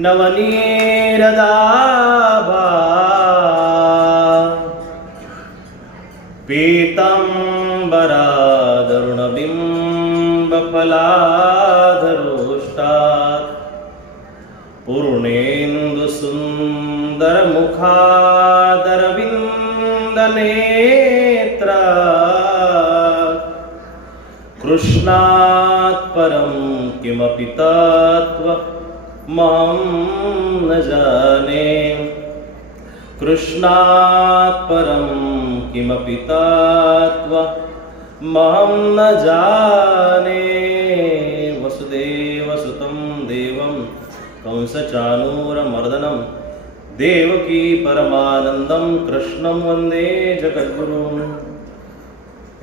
नवनीरदाभा पीताम्बरादरुणबिम्बफलाधरोष्टात् पूर्णेन्दुसुन्दरमुखादरविन्दनेत्रा कृष्णात् परं किमपि तत्त्वमहं न जाने। कृष्णात् परं किमपि तत्त्वमहं न जाने। वसुदेवसुतं देवं कंसचाणूरमर्दनं देवकी परमानन्दं कृष्णं वन्दे जगद्गुरुम्।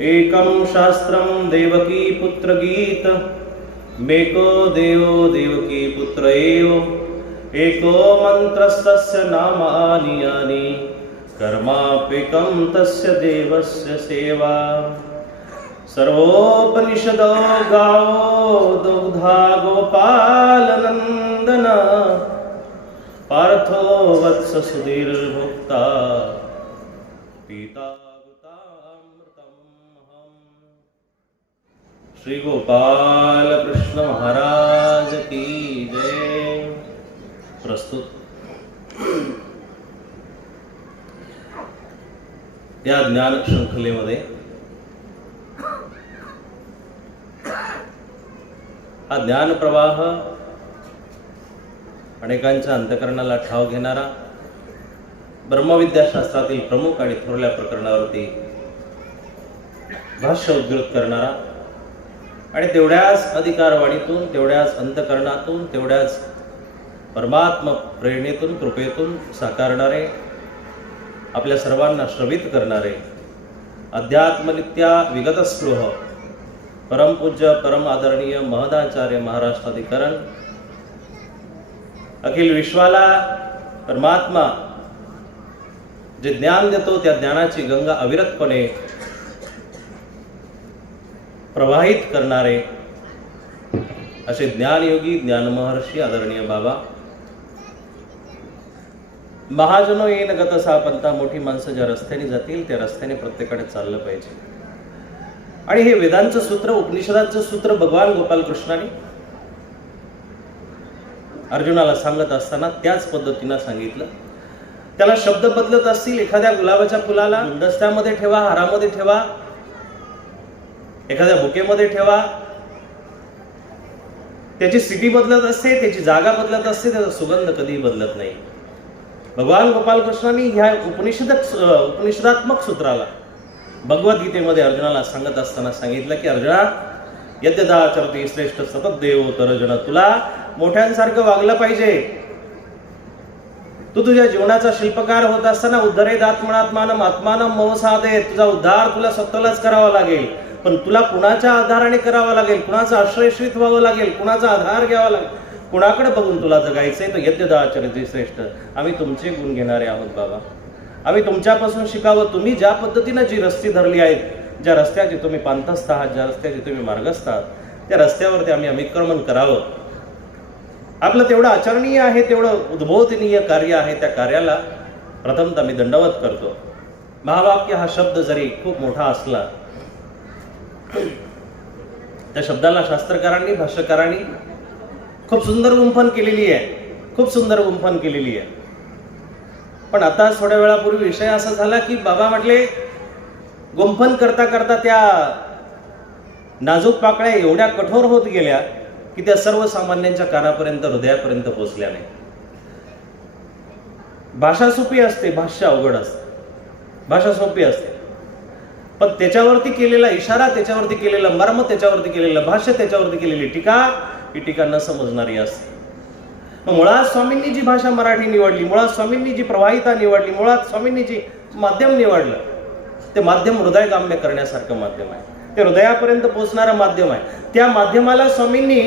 एकं शास्त्रं देवकी पुत्रगीत मेको देवो देवकी पुत्र एव एको मन्त्रस्तस्य नामानि यानि कर्माप्येकं तस्य देवस्य सेवा। सर्वोपनिषदो गावो दुग्धा गोपालनन्दन पार्थो वत्स सुधीर्भुक्ता पीता श्री गोपाल कृष्ण महाराज की जय। प्रस्तुत या ज्ञान शृंखलेमध्ये हा ज्ञान प्रवाह अनेकांच्या अंतःकरणाला ठाव घेणारा ब्रह्मविद्याशास्त्रातील प्रमुख आणि थोरल्या प्रकरणावरती भाष्य उद्धृत करणारा आणि तेवढ्याच अधिकारवाणीतून, तेवढ्याच अंतःकरणातून, तेवढ्याच परमात्मा प्रेरणेतून, कृपेतून साकारणारे, आपल्या सर्वांना श्रवित करणारे, अध्यात्मनित्या विगतस्पृह परमपूज्य परम आदरणीय महदाचार्य महाराष्ट्राधिकरण अखिल विश्वाला परमात्मा जे ज्ञान देतो त्या ज्ञानाची गंगा अविरतपणे प्रवाहित करणारे असे ज्ञानयोगी ज्ञानमहर्षी आदरणीय बाबा महाजनो येन गतसा पंथा। मोठी माणसं ज्या रस्त्याने जातील त्या रस्त्याने प्रत्येकाने चाललं पाहिजे। आणि हे वेदांचं सूत्र, उपनिषदांचं सूत्र भगवान गोपाल कृष्णाने अर्जुनाला सांगत असताना त्याच पद्धतीनं सांगितलं। त्याला शब्द बदलत असतील, एखाद्या गुलाबाच्या फुलाला गुलदस्त्यामध्ये ठेवा, हारामध्ये ठेवा, एखाद्या बुकेमध्ये ठेवा, त्याची स्थिती बदलत असते, त्याची जागा बदलत असते, त्याचा सुगंध कधीही बदलत नाही। भगवान गोपाल कृष्णांनी ह्या उपनिषदात्मक सूत्राला भगवद्गीतेमध्ये अर्जुनाला सांगत असताना सांगितलं की अर्जुना, यद्यदाचरति श्रेष्ठ सतत देवो तरजन, तुला मोठ्यांसारखं वागलं पाहिजे। तू तुझ्या जीवनाचा शिल्पकार होत असताना उद्धरेद आत्मनात्मानम आत्मानम मोहसादे, तुझा उद्धार तुला स्वतःलाच करावा लागेल, पण तुला कुणाच्या आधाराने करावा लागेल, कुणाचा आश्रयश्रित व्हावं लागेल, कुणाचा आधार घ्यावा लागेल, कुणाकडे बघून तुला जगायचंय। तर यद्यदाचरति श्रेष्ठ, आम्ही तुमचे गुण घेणारे आहोत बाबा, आम्ही तुमच्यापासून शिकावं। तुम्ही ज्या पद्धतीनं जी रस्ती धरली आहेत, ज्या रस्त्याची तुम्ही पांथस्थ आहात, ज्या रस्त्याची तुम्ही मार्गस्थ आहात, त्या रस्त्यावरती आम्ही अतिक्रमण करावं। आपलं तेवढं आचरणीय आहे, तेवढं उद्बोधनीय कार्य आहे, त्या कार्याला प्रथमतः मी दंडवत करतो। महावाक्य हा शब्द जरी खूप मोठा असला, त्या शब्दाला शास्त्रकारांनी, भाष्यकारांनी खूप सुंदर गुंफन केलेली आहे, खूप सुंदर गुंफन केलेली आहे। पण आता थोड्या वेळापूर्वी विषय असा झाला की बाबा म्हटले गुंफन करता करता त्या नाजूक पाकळ्या एवढ्या कठोर होत गेल्या की त्या सर्वसामान्यांच्या कानापर्यंत, हृदयापर्यंत पोहोचल्या नाही। भाषा सोपी असते, भाष्य अवघड असते। भाषा सोपी असते, पण त्याच्यावरती केलेला इशारा, त्याच्यावरती केलेलं मर्म, त्याच्यावरती केलेलं भाष्य, त्याच्यावरती केलेली टीका, ही टीका न समजणारी असते। मुळात स्वामींनी जी भाषा मराठी निवडली, मुळात स्वामींनी जी प्रवाहिता निवडली, मुळात स्वामींनी जी माध्यम निवडलं, ते माध्यम हृदयगाम्य करण्यासारखं माध्यम आहे, ते हृदयापर्यंत पोहोचणारं माध्यम आहे। त्या माध्यमाला स्वामींनी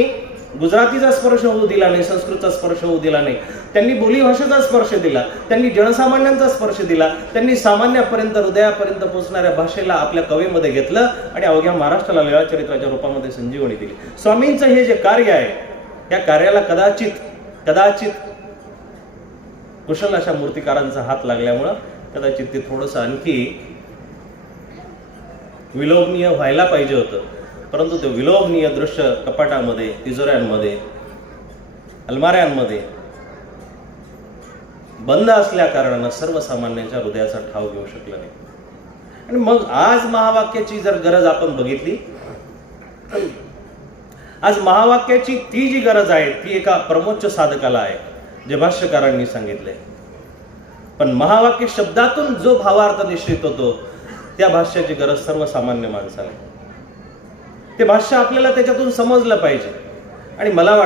गुजरातीचा स्पर्श होऊ दिला नाही, संस्कृतचा स्पर्श होऊ दिला नाही, त्यांनी बोलीभाषेचा स्पर्श दिला, त्यांनी जनसामान्यांचा स्पर्श दिला, त्यांनी सामान्यापर्यंत, हृदयापर्यंत पोहोचणाऱ्या भाषेला आपल्या कवेमध्ये घेतलं आणि अवघ्या महाराष्ट्राला लीळाचरित्राच्या रूपामध्ये संजीवनी दिली। स्वामींचं हे जे कार्य आहे, या कार्याला कदाचित कुशल अशा मूर्तिकारांचा हात लागल्यामुळं कदाचित ते थोडंसं आणखी विलोभनीय व्हायला पाहिजे होतं, परंतु ते विलोभनीय दृश्य कपाटामध्ये, तिजोऱ्यांमध्ये, अलमाऱ्यांमध्ये बंद असल्या कारणानं सर्वसामान्यांच्या हृदयाचा ठाव घेऊ शकलं नाही. आणि मग आज महावाक्याची जर गरज आपण बघितली, आज महावाक्याची ती जी गरज आहे ती एका परमोच्च साधकाला आहे, जे भाष्यकारांनी सांगितलंय. पण महावाक्य शब्दातून जो भावार्थ निश्चित होतो त्या भाष्याची गरज सर्वसामान्य माणसाला आहे. ते भाष्य आपल्याला त्याच्यातून समजलं पाहिजे. आणि मला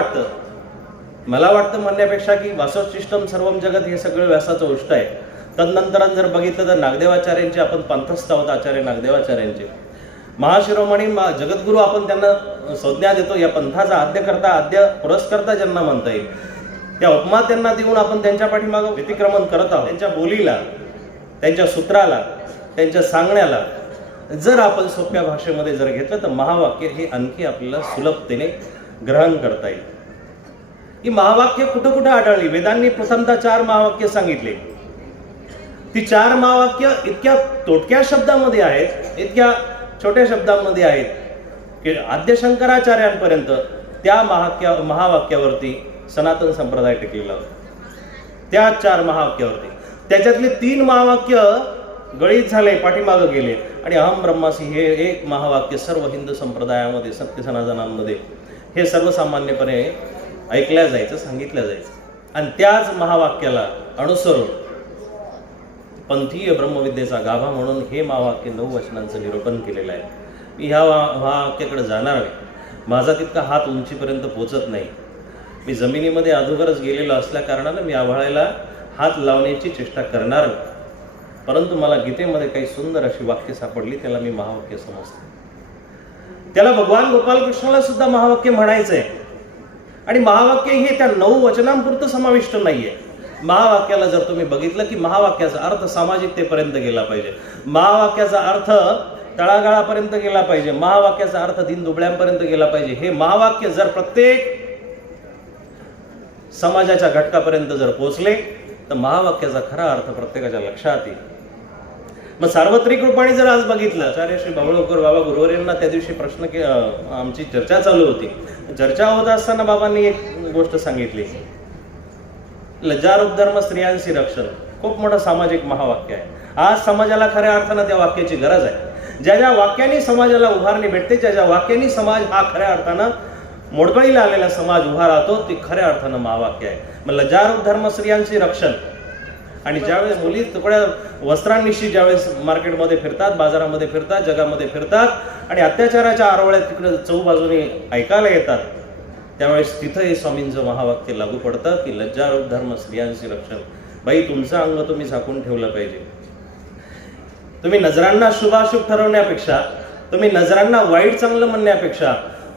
वाटतं म्हणण्यापेक्षा की वासोच्छिष्टम सर्वम जगत हे सगळं व्यासाचं उष्ट आहे. तदनंतर जर बघितलं तर नागदेवाचार्यांचे आपण पंथस्थ आहोत, आचार्य नागदेवाचार्यांचे महाशिरोमणी जगद्गुरू आपण त्यांना संज्ञा देतो. या पंथाचा आद्यकर्ता, आद्य पुरस्कर्ता ज्यांना म्हणता येईल त्या उपमा त्यांना देऊन आपण त्यांच्या पाठीमागं व्यतिक्रमण करत आहोत. त्यांच्या बोलीला, त्यांच्या सूत्राला, त्यांच्या सांगण्याला जर आपण सोप्या भाषेमध्ये जर घेतलं तर महावाक्य हे आणखी आपल्याला सुलभतेने ग्रहण करता येईल. ही महावाक्य कुठं कुठं आढळली? वेदांनी प्रथमतः 4 महावाक्य सांगितले. ती 4 महावाक्य इतक्या तोटक्या शब्दामध्ये आहेत, इतक्या छोट्या शब्दांमध्ये आहेत की आद्य शंकराचार्यांपर्यंत त्या महावाक्यावरती सनातन संप्रदाय टिकलेला होता. त्या 4 महावाक्यावरती त्याच्यातले 3 महावाक्य गळीत झाले, पाठीमागं गेले. आणि अहम ब्रह्मासी हे एक महावाक्य सर्व हिंदू संप्रदायामध्ये, सत्य सनातनांमध्ये हे सर्वसामान्यपणे ऐकल्या जायचं, सांगितलं जायचं. आणि त्याच महावाक्याला अनुसरून पंथीय ब्रह्मविद्येचा गाभा म्हणून हे महावाक्य 9 वचनांचं निरूपण केलेलं आहे. मी ह्या महावाक्याकडे जाणार नाही. माझा तितका हात उंचीपर्यंत पोचत नाही. मी जमिनीमध्ये अधोगरच गेलेलो असल्या कारणानं मी आभाळाला हात लावण्याची चेष्टा करणार नाही. परंतु मला गीतेमध्ये काही सुंदर अशी वाक्य सापडली, त्याला मी महावाक्य समजतो. त्याला भगवान गोपालकृष्णाला सुद्धा महावाक्य म्हणायचंय. आणि महावाक्य हे त्या 9 वचनांपुरतं समाविष्ट नाहीये. महावाक्याला जर तुम्ही बघितलं की महावाक्याचा अर्थ सामाजिकतेपर्यंत गेला पाहिजे, महावाक्याचा अर्थ तळागाळापर्यंत गेला पाहिजे, महावाक्याचा अर्थ दीनदुबळ्यांपर्यंत गेला पाहिजे. हे महावाक्य जर प्रत्येक समाजाच्या घटकापर्यंत जर पोहोचले तर महावाक्याचा खरा अर्थ प्रत्येकाच्या लक्षात येईल. मग सार्वत्रिक रूपाने जर आज बघितलं, आचार्य श्री बाबळेकर बाबा गुरुवर्यांना त्या दिवशी आमची चर्चा चालू होती. चर्चा होत असताना बाबांनी एक गोष्ट सांगितली, लज्जारूप धर्म स्त्रियांशी रक्षण. खूप मोठं सामाजिक महावाक्य आहे. आज समाजाला खऱ्या अर्थानं त्या वाक्याची गरज आहे. ज्या ज्या वाक्याने समाजाला उभारणी भेटते, ज्या ज्या वाक्याने समाज हा खऱ्या अर्थानं मोडकळीला आलेला समाज उभा राहतो, ती खऱ्या अर्थानं महावाक्य आहे. मग लज्जारूप धर्म स्त्रियांशी रक्षण. आणि ज्यावेळेस मुली तुकड्या वस्त्रांनिशी ज्यावेळेस मार्केटमध्ये फिरतात, बाजारामध्ये फिरतात, जगामध्ये फिरतात आणि अत्याचाराच्या आरोळ्यात तिकडे चहूबाजूने ऐकायला येतात, त्यावेळेस तिथंही स्वामींचं महावाक्य लागू पडतं की लज्जारूप धर्म स्त्रियांशी रक्षण. बाई, तुमचं अंग तुम्ही झाकून ठेवलं पाहिजे. तुम्ही नजरांना शुभाशुभ ठरवण्यापेक्षा, तुम्ही नजरांना वाईट चांगलं म्हणण्यापेक्षा,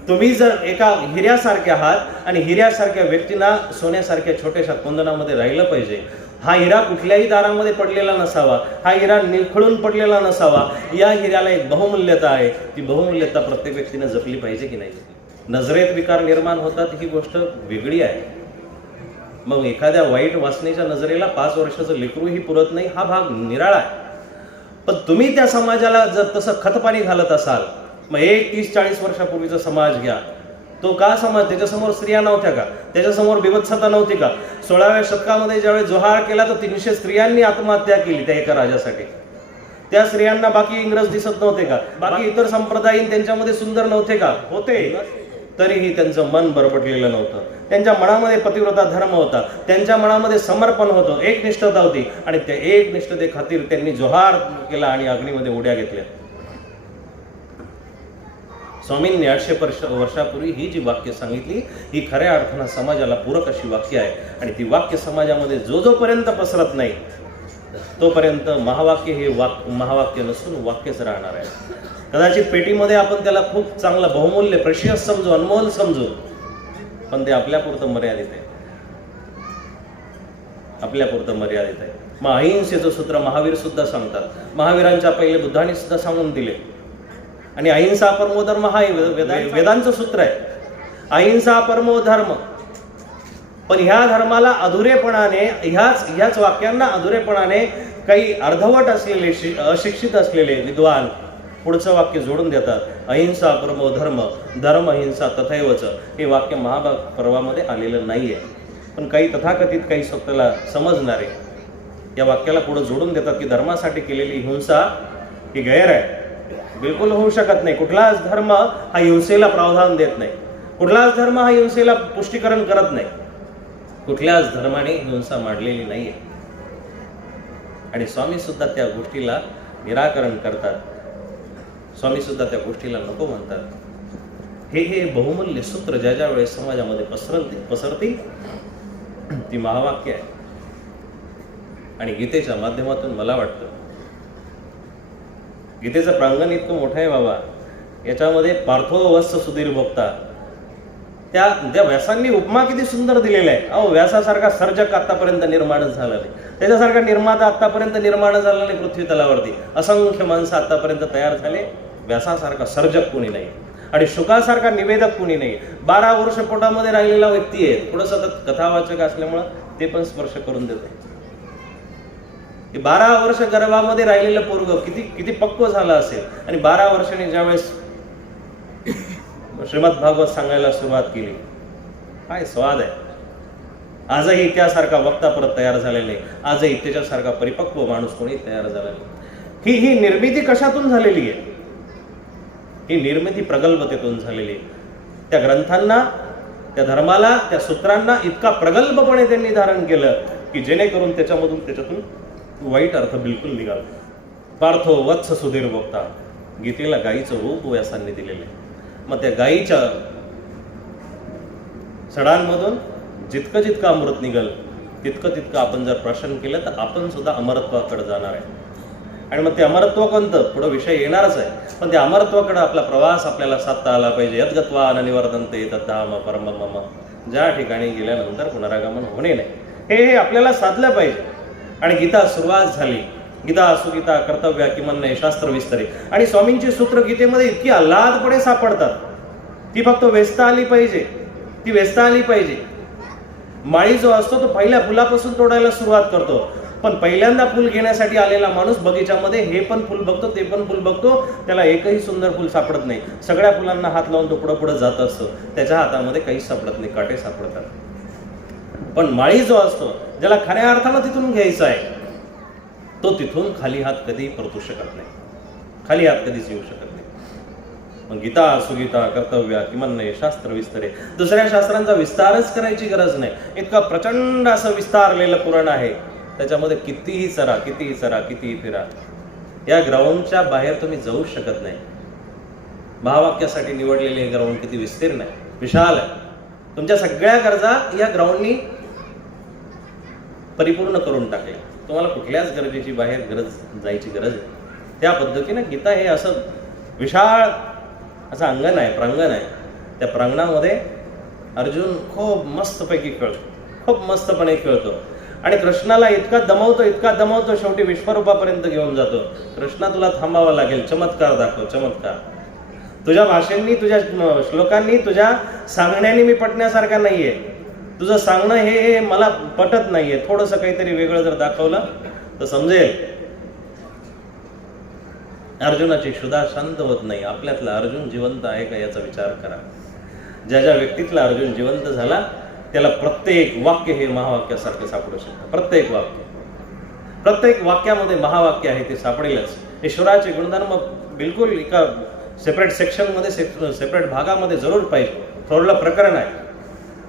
तुम्ही जर एका हिऱ्यासारखे आहात आणि हिऱ्यासारख्या व्यक्तींना सोन्यासारख्या छोट्याशा कुंदनामध्ये राहिलं पाहिजे. हा हिरा कुठल्याही दारामध्ये पडलेला नसावा, हा हिरा निखळून पडलेला नसावा. या हिऱ्याला एक बहुमूल्यता आहे. ती बहुमूल्यता प्रत्येक व्यक्तीने जपली पाहिजे की नाही? नजरेत विकार निर्माण होतात ही गोष्ट वेगळी आहे. मग एखाद्या वाईट वासनेच्या नजरेला 5 वर्षाचं लेकरूही पुरत नाही, हा भाग निराळा आहे. पण तुम्ही त्या समाजाला जर तसं खतपाणी घालत असाल, मग 30-40 वर्षापूर्वीचा समाज घ्या. तो का समाज? त्याच्यासमोर स्त्रिया नव्हत्या का? त्याच्यासमोर बिभत्सता नव्हती का? 16व्या शतकामध्ये ज्यावेळेस जोहार केला तर 300 स्त्रियांनी आत्महत्या केली त्या एका राजासाठी. त्या स्त्रियांना बाकी इंग्रज दिसत नव्हते का? बाकी इतर संप्रदायीन त्यांच्यामध्ये सुंदर नव्हते का? होते. तरीही त्यांचं मन बरपटलेलं नव्हतं. त्यांच्या मनामध्ये पतिव्रता धर्म होता, त्यांच्या मनामध्ये समर्पण होतं, एकनिष्ठता होती. आणि त्या एकनिष्ठतेखातीर त्यांनी जोहार केला आणि अग्नीमध्ये उड्या घेतल्या. स्वामींनी 800 वर्षापूर्वी ही जी वाक्य सांगितली ही खऱ्या अर्थानं समाजाला पूरक अशी वाक्य आहे. आणि ती वाक्य समाजामध्ये जोपर्यंत पसरत नाही तोपर्यंत महावाक्य हे महावाक्य नसून वाक्यच राहणार आहे. कदाचित पेटीमध्ये आपण त्याला खूप चांगलं बहुमूल्य प्रेशियस समजू, अनमोल समजू, पण ते आपल्यापुरतं मर्यादित आहे. आपल्यापुरतं मर्यादित आहे. मग अहिंसेचं सूत्र महावीर सुद्धा सांगतात. महावीरांच्या पहिले बुद्धांनी सुद्धा सांगून दिले. आणि अहिंसा परमो धर्म हा वेदांचं सूत्र आहे. अहिंसा परमो धर्म. पण ह्या धर्माला अधुरेपणाने, ह्याच वाक्यांना अधुरेपणाने काही अर्धवट असलेले, अशिक्षित असलेले विद्वान पुढचं वाक्य जोडून देतात. अहिंसा परमो धर्म, धर्म अहिंसा तथैवच. हे वाक्य महाभारत पर्वामध्ये आलेलं नाहीये, पण काही तथाकथित, काही स्वतःला समजणारे या वाक्याला पुढे जोडून देतात की धर्मासाठी केलेली हिंसा ही गैर आहे, बिलकुल होऊ शकत नाही. कुठलाच धर्म हा हिंसेला प्रावधान देत नाही, कुठलाच धर्म हा हिंसेला पुष्टीकरण करत नाही, कुठल्याच धर्माने हिंसा मांडलेली नाहीये. आणि स्वामी सुद्धा त्या गोष्टीला निराकरण करतात, स्वामी सुद्धा त्या गोष्टीला नको म्हणतात. हे बहुमूल्य सूत्र ज्या ज्या वेळेस समाजामध्ये पसरतील ती महावाक्य आहे. आणि गीतेच्या माध्यमातून मला वाटतं गीतेचं प्रांगण इतकं मोठं आहे बाबा, याच्यामध्ये पार्थो वत्स सुधीर भोक्ता, त्या व्यासांनी उपमा किती सुंदर दिलेल्या आहे. अहो, व्यासासारखा सर्जक आतापर्यंत निर्माणच झाला नाही, त्याच्यासारखा निर्माता आतापर्यंत निर्माण झाला नाही पृथ्वी तलावरती. असंख्य माणसं आतापर्यंत तयार झाले, व्यासासारखा सर्जक कोणी नाही आणि शुकासारखा निवेदक कोणी नाही. 12 वर्ष पोटामध्ये राहिलेला व्यक्ती आहे, थोडं सतत कथावाचक असल्यामुळं ते पण स्पर्श करून देते. 12 वर्ष गर्भामध्ये राहिलेलं पोरग किती पक्व झालं असेल, आणि 12 वर्षांनी ज्यावेळेस श्रीमद भागवत सांगायला सुरुवात केली, काय स्वाद आहे. आजही त्यासारखा वक्ता परत तयार झालेला नाही, आजही त्याच्यासारखा परिपक्व माणूस कोणी तयार झाला नाही. ही निर्मिती कशातून झालेली आहे? ही निर्मिती प्रगल्भतेतून झालेली आहे. त्या ग्रंथांना, त्या धर्माला, त्या सूत्रांना इतका प्रगल्भपणे त्यांनी धारण केलं की जेणेकरून त्याच्यातून वाईट अर्थ बिलकुल निघाला. पार्थो वत्स सुधीर भोक्ता, गीतेला गायीचं रूप व्यासांनी दिलेलं आहे. मग त्या गायीच्या सडांमधून जितकं अमृत निघल तितकं आपण जर प्राशन केलं तर आपण सुद्धा अमरत्वाकडे जाणार आहे. आणि मग ते अमरत्व कोणतं, पुढं विषय येणारच आहे, पण त्या अमरत्वाकडे आपला प्रवास आपल्याला साधता आला पाहिजे. यद्गत्वा अननिवर्तन्ते तद्धाम परमं मम, ज्या ठिकाणी गेल्यानंतर पुनरागमन होणे नाही, हे आपल्याला साधलं पाहिजे. आणि गीता सुरुवात झाली, गीता सुगीता कर्तव्या किमन्नय शास्त्र विस्तरे. आणि स्वामींची सूत्र गीतेमध्ये इतकी आल्हादपणे सापडतात, ती फक्त वेचता आली पाहिजे, ती वेचता आली पाहिजे. माळी जो असतो तो पहिल्या फुलापासून तोडायला सुरुवात करतो, पण पहिल्यांदा फुल घेण्यासाठी आलेला माणूस बगीच्यामध्ये हे पण फुल बघतो, ते पण फुल बघतो, त्याला एकही सुंदर फुल सापडत नाही. सगळ्या फुलांना हात लावून तो पुढे जात असतो, त्याच्या हातामध्ये काहीच सापडत नाही, काटे सापडतात. पण माळी जो असतो, ज्याला खऱ्या अर्थानं तिथून घ्यायचा आहे, तो तिथून खाली हात कधी परतू शकत नाही, खाली हात कधीच येऊ शकत नाही. मग गीता सुगीता कर्तव्या किमन्नय शास्त्र विस्तरे, दुसऱ्या शास्त्रांचा विस्तारच करायची गरज नाही. इतका प्रचंड असं विस्तारलेलं पुराण आहे, त्याच्यामध्ये कितीही चरा, कितीही फिरा, या ग्राउंडच्या बाहेर तुम्ही जाऊ शकत नाही. महावाक्यासाठी निवडलेले हे ग्राउंड किती विस्तीर्ण आहे, विशाल आहे. तुमच्या सगळ्या गरजा या ग्राउंडनी परिपूर्ण करून टाकले. तुम्हाला कुठल्याच गरजेची बाहेर जायची गरज आहे. त्या पद्धतीने गीता हे असं विशाल असं अंगण आहे, प्रांगण आहे. त्या प्रांगणामध्ये अर्जुन खूप मस्तपैकी खेळतो, खूप मस्तपणे खेळतो. आणि कृष्णाला इतका दमवतो, शेवटी विश्वरूपापर्यंत घेऊन जातो. कृष्णा, तुला थांबावं लागेल, चमत्कार दाखव, चमत्कार. तुझ्या भाषेंनी, तुझ्या श्लोकांनी, तुझ्या सांगण्याने मी पटण्यासारखा नाहीये. तुझं सांगणं हे मला पटत नाहीये. थोडंसं काहीतरी वेगळं जर दाखवलं तर समजेल. अर्जुनाची क्षुधा शांत होत नाही. आपल्यातला अर्जुन जिवंत आहे का याचा विचार करा. ज्या ज्या व्यक्तीतला अर्जुन जिवंत झाला त्याला प्रत्येक वाक्य हे महावाक्यासारखे सापडू शकतं. प्रत्येक वाक्यामध्ये महावाक्य आहे ते सापडेलच. ईश्वराचे गुणधर्म बिलकुल एका सेपरेट सेक्शनमध्ये, सेपरेट भागामध्ये जरूर पाहिजे. थोरलं प्रकरण आहे,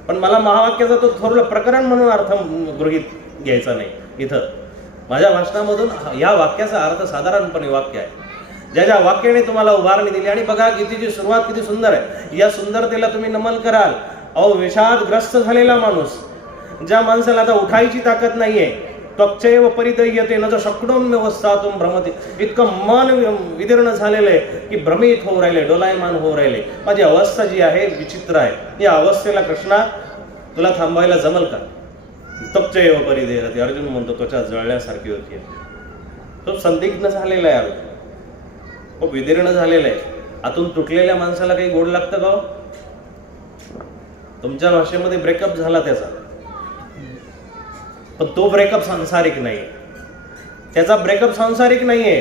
पण मला महावाक्याचा तो थोरलं प्रकरण म्हणून अर्थ गृहीत घ्यायचा नाही. इथं माझ्या भाषणामधून या वाक्याचा अर्थ साधारणपणे वाक्य आहे, ज्या ज्या वाक्याने तुम्हाला उभारणी दिली. आणि बघा, गीतेची सुरुवात किती सुंदर आहे. या सुंदरतेला तुम्ही नमन कराल. अहो, विषादग्रस्त झालेला माणूस, ज्या माणसाला आता उठायची ताकद नाहीये, त्वक्चैव परिदह्यते न च शक्नोम्यवस्थातुं भ्रमति, इतकं मन विदीर्ण झालेलं आहे की भ्रमित होऊ राहिले, डोलायमान होऊ राहिले. माझी अवस्था जी आहे विचित्र आहे. या अवस्थेला कृष्णा तुला थांबवायला जमल का? त्वक्चैव परिदह्यते, अर्जुन म्हणतो त्वचा जळल्यासारखी होती. तो संदिग्ध झालेला आहे, अर्जुन खूप विदीर्ण झालेला आहे. आतून तुटलेल्या माणसाला काही गोड लागतं का? तुमच्या भाषेमध्ये ब्रेकअप झाला त्याचा, पण तो ब्रेकअप सांसारिक नाही, त्याचा ब्रेकअप सांसारिक नाहीये,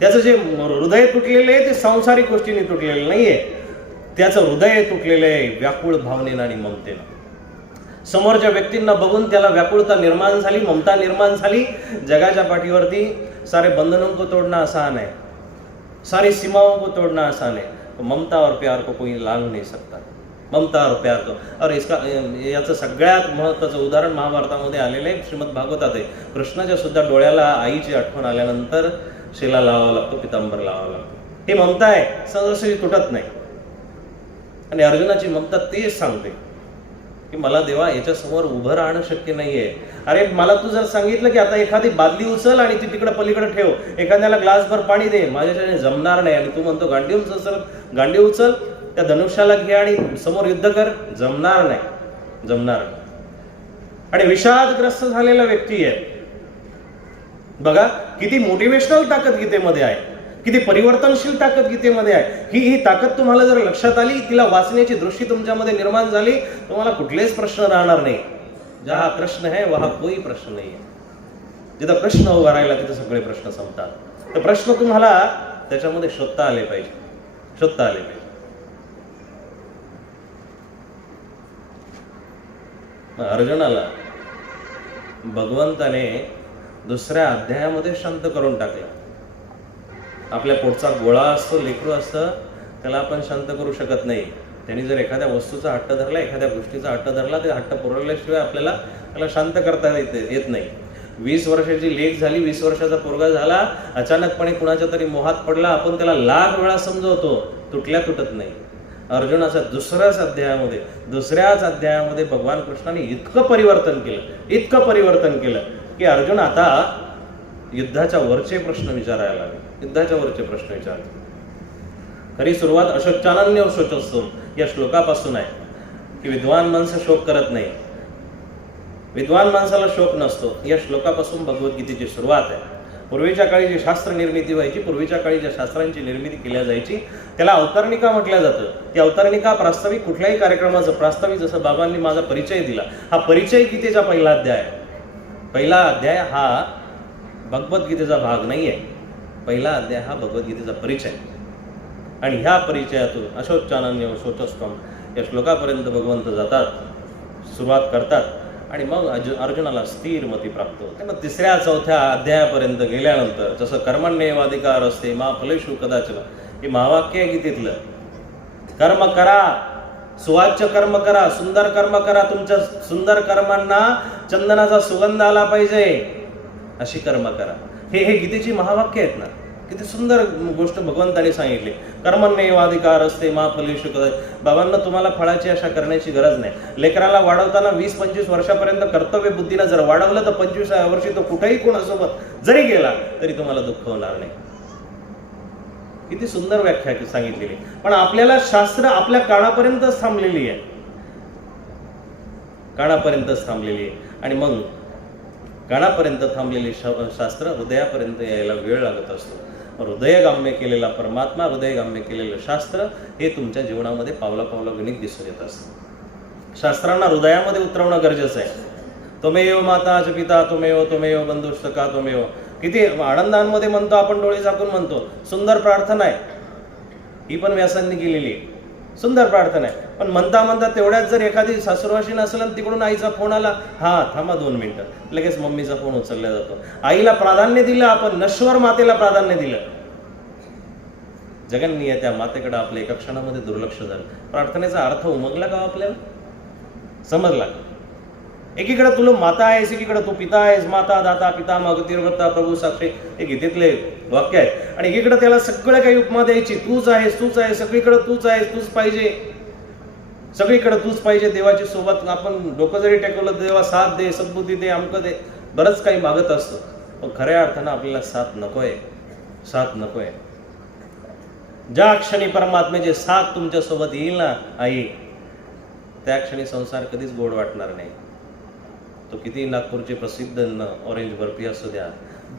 त्याचं जे हृदय तुटलेलं आहे ते सांसारिक गोष्टींनी तुटलेलं नाहीये, त्याचं हृदय तुटलेलं आहे व्याकुळ भावनेनं आणि ममतेनं. समोरच्या व्यक्तींना बघून त्याला व्याकुळता निर्माण झाली, ममता निर्माण झाली. जगाच्या पाठीवरती सारे बंधनों को तोड़ना आसान है, सारी सीमाओं को तोड़ना आसान है, तो ममता और प्यार को कोई लांघ नहीं सकता. ममता और प्यार को. और इसका याचं सगळ्यात महत्त्वाचं उदाहरण महाभारतामध्ये आलेलं आहे, श्रीमद भागवतात आहे. कृष्णाच्या सुद्धा डोळ्याला आईची आठवण आल्यानंतर शिला लावावा लागतो, पितांबर लावावा लागतो. ही ममता आहे, सहजासहजी तुटत नाही. आणि अर्जुनाची ममता तेच सांगते की मला देवा याच्यासमोर उभं राहणं शक्य नाहीये. अरे मला तू जर सांगितलं की आता एखादी बादली उचल आणि ती तिकडे पलीकडे ठेव, एखाद्याला ग्लासभर पाणी दे, माझ्याच्याने जमणार नाही. आणि तू म्हणतो गांडी उचल, गांडी उचल, त्या धनुष्याला घे आणि समोर युद्ध कर, जमणार नाही, जमणार. आणि विषादग्रस्त झालेला व्यक्ती आहे बघा, किती मोटिवेशनल ताकद गीतेमध्ये आहे, किती परिवर्तनशील ताकद गीतेमध्ये आहे. ही ताकद तुम्हाला जर लक्षात आली, तिला वाचण्याची दृष्टी तुमच्यामध्ये निर्माण झाली, तुम्हाला कुठलेच प्रश्न राहणार नाही. जहा प्रश्न है वहा कोई प्रश्न नाही आहे. जिथं प्रश्न उभा राहिला तिथे सगळे प्रश्न संपतात. तर प्रश्न तुम्हाला त्याच्यामध्ये शोधता आले पाहिजे, शोधता आले पाहिजे. अर्जुनाला भगवंताने दुसऱ्या अध्यायामध्ये शांत करून टाकलं. आपल्या पोटचा गोळा असतो, लेकरू असतं, त्याला आपण शांत करू शकत नाही. त्यांनी जर एखाद्या वस्तूचा हट्ट धरला, एखाद्या गोष्टीचा हट्ट धरला, ते हट्ट पुरवल्याशिवाय आपल्याला त्याला शांत करता येत नाही. 20 वर्षाची लेक झाली, 20 वर्षाचा पोरगा झाला, अचानकपणे कुणाच्या तरी मोहात पडला, आपण त्याला लाख वेळा समजवतो, तुटत नाही. अर्जुनाच्या दुसऱ्याच अध्यायामध्ये भगवान कृष्णाने इतकं परिवर्तन केलं की अर्जुन आता युद्धाच्या वरचे प्रश्न विचारायला लागले, युद्धाच्या वरचे प्रश्न विचारले. खरी सुरुवात अशोचानन्य शोचोत्सव या श्लोकापासून आहे की विद्वान माणसं शोक करत नाही, विद्वान माणसाला शोक नसतो. या श्लोकापासून भगवद्गीतेची सुरुवात आहे. पूर्वीच्या काळी जी शास्त्र निर्मिती व्हायची, पूर्वीच्या काळी ज्या शास्त्रांची निर्मिती केल्या जायची, त्याला अवतरणिका म्हटलं जातं. ती अवतरणिका प्रास्ताविक कुठल्याही कार्यक्रमाचं प्रास्ताविक, जसं बाबांनी माझा परिचय दिला, हा परिचय गीतेचा पहिला अध्याय. पहिला अध्याय हा भगवद्गीतेचा भाग नाहीये, पहिला अध्याय हा भगवद्गीतेचा परिचय. आणि ह्या परिचयातून अशोचानन्य शोचस्तम या श्लोकापर्यंत भगवंत जातात, सुरुवात करतात. आणि मग अर्जुनाला स्थिर मती प्राप्त होते. मग 3-4 अध्यायापर्यंत गेल्यानंतर जसं कर्मण्येवाधिकार असते मा फलेषु कदाचन, हे महावाक्य आहे गीतेतलं. कर्म करा, सुवाच्य कर्म करा, सुंदर कर्म करा, तुमच्या सुंदर कर्मांना चंदनाचा सुगंध आला पाहिजे, अशी कर्म करा. हे गीतेची महावाक्य आहेत ना. किती सुंदर गोष्ट भगवंतांनी सांगितली. कर्मण्येवाधिकार असते मा फलेषु कदाचन. बाबांना तुम्हाला फळाची आशा करण्याची गरज नाही. लेकराला वाढवताना 20-25 वर्षापर्यंत कर्तव्य बुद्धीनं जर वाढवलं तर 25व्या वर्षी तो कुठेही कोणासोबत जरी गेला तरी तुम्हाला दुःख होणार नाही. किती सुंदर व्याख्या सांगितलेली. पण आपल्याला शास्त्र आपल्या कानापर्यंतच थांबलेली आहे, कानापर्यंतच थांबलेली आहे. आणि मग कानापर्यंत थांबलेली शास्त्र हृदयापर्यंत यायला वेळ लागत असतो. हृदयगाम्य केलेला परमात्मा, हृदयगाम्य केलेलं शास्त्र हे तुमच्या जीवनामध्ये पावला गणित दिसून येत असतं. शास्त्रांना हृदयामध्ये उतरवणं गरजेचं आहे. त्वमेव माता च पिता त्वमेव बंधुस्तका त्वमेव. किती आनंदांमध्ये म्हणतो आपण, डोळे झाकून म्हणतो. सुंदर प्रार्थना आहे, ही पण व्यासांनी केलेली आहे, सुंदर प्रार्थना आहे. पण म्हणता तेवढ्यात जर एखादी सासूरवाशी नसेल आणि तिकडून आईचा फोन आला, हा थांबा 2 मिनिटं, लगेच मम्मीचा फोन उचलला जातो. आईला प्राधान्य दिलं आपण, नश्वर मातेला प्राधान्य दिलं. जगन्नीय त्या मातेकडे आपल्या एका क्षणामध्ये दुर्लक्ष झालं. प्रार्थनेचा अर्थ उमगला का आपल्याला? समजला? एकीकडे तुला माता आहेस, एकीकडे तू पिता आहेस. माता दाता पिता गतिर्वता प्रभू साक्षी, हे गीतेतले वाक्य आहे. आणि एकीकडे त्याला सगळं काही उपमा द्यायची, तूच आहेस, सगळीकडे तूच आहेस, तूच पाहिजे, सगळीकडे तूच पाहिजे. देवाची सोबत आपण डोकं जरी टेकवलं, देवा साथ दे, सद्बुद्धी दे, अमकं दे, बरंच काही मागत असतं. पण खऱ्या अर्थानं आपल्याला साथ नकोय, साथ नकोय. ज्या क्षणी परमात्म्याची साथ तुमच्या सोबत येईल ना आई, त्या क्षणी संसार कधीच गोड वाटणार नाही. तो किती नागपूरची प्रसिद्ध ऑरेंज बर्फी असू द्या,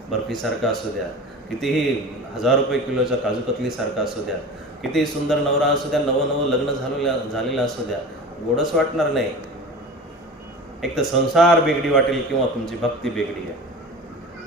बर्फीसारखा असू द्या, कितीही 1000 रुपये किलोच्या काजू कतलीसारखा असू द्या, किती सुंदर नवरा असू द्या, नवं लग्न झालेलं असू द्या, गोडच वाटणार नाही. एक तर संसार बेगडी वाटेल किंवा तुमची भक्ती बेगडी आहे.